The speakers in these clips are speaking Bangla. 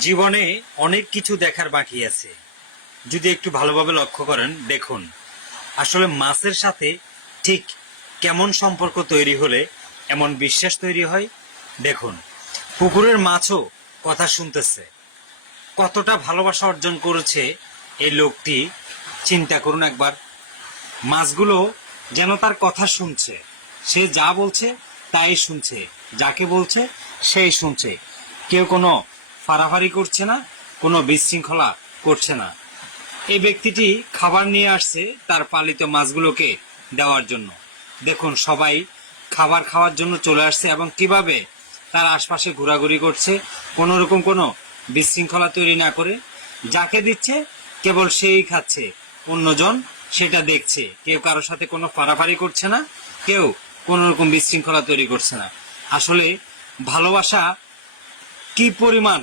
জীবনে অনেক কিছু দেখার বাকি আছে। যদি একটু ভালোভাবে লক্ষ্য করেন, দেখুন আসলে মাছের সাথে ঠিক কেমন সম্পর্ক তৈরি হলে এমন বিশ্বাস তৈরি হয়। দেখুন, পুকুরের মাছও কথা শুনতেছে। কতটা ভালোবাসা অর্জন করেছে এই লোকটি, চিন্তা করুন একবার। মাছগুলো যেন তার কথা শুনছে, সে যা বলছে তাই শুনছে, যাকে বলছে সেই শুনছে। কেউ কোনো ফাড়াফাড়ি করছে না, কোনো বিশৃঙ্খলা করছে না। এই ব্যক্তিটি খাবার নিয়ে আসছে তার পালিত মাছগুলোকে দেওয়ার জন্য। দেখুন, সবাই খাবার খাওয়ার জন্য চলে আসছে এবং কিভাবে তার আশপাশে ঘোরাঘুরি করছে, কোনো রকম কোনো বিশৃঙ্খলা তৈরি না করে। যাকে দিচ্ছে কেবল সেই খাচ্ছে, অন্যজন সেটা দেখছে। কেউ কারোর সাথে কোনো ফাড়াফাড়ি করছে না, কেউ কোনো রকম বিশৃঙ্খলা তৈরি করছে না। আসলে ভালোবাসা কি পরিমাণ,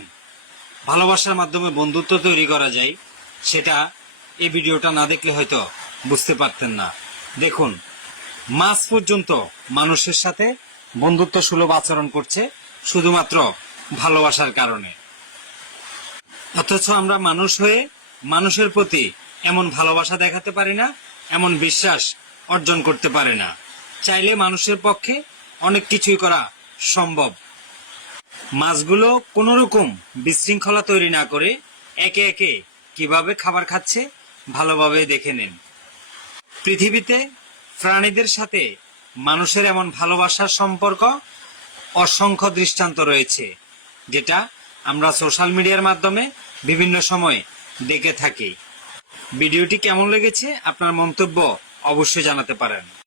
ভালোবাসার মাধ্যমে বন্ধুত্ব তৈরি করা যায়, সেটা এই ভিডিওটা না দেখলে হয়তো বুঝতে পারতেন না। দেখুন, মাছ পর্যন্ত মানুষের সাথে বন্ধুত্ব সুলভ আচরণ করছে শুধুমাত্র ভালোবাসার কারণে। অথচ আমরা মানুষ হয়ে মানুষের প্রতি এমন ভালোবাসা দেখাতে পারি না, এমন বিশ্বাস অর্জন করতে পারি না। চাইলে মানুষের পক্ষে অনেক কিছুই করা সম্ভব। মাছগুলো কোনো রকম বিশৃঙ্খলা তৈরি না করে একে একে কিভাবে খাবার খাচ্ছে ভালোভাবে দেখে নেন। পৃথিবীতে প্রাণীদের সাথে মানুষের এমন ভালোবাসার সম্পর্ক অসংখ্য দৃষ্টান্ত রয়েছে, যেটা আমরা সোশ্যাল মিডিয়ার মাধ্যমে বিভিন্ন সময় দেখে থাকি। ভিডিওটি কেমন লেগেছে আপনার মন্তব্য অবশ্যই জানাতে পারেন।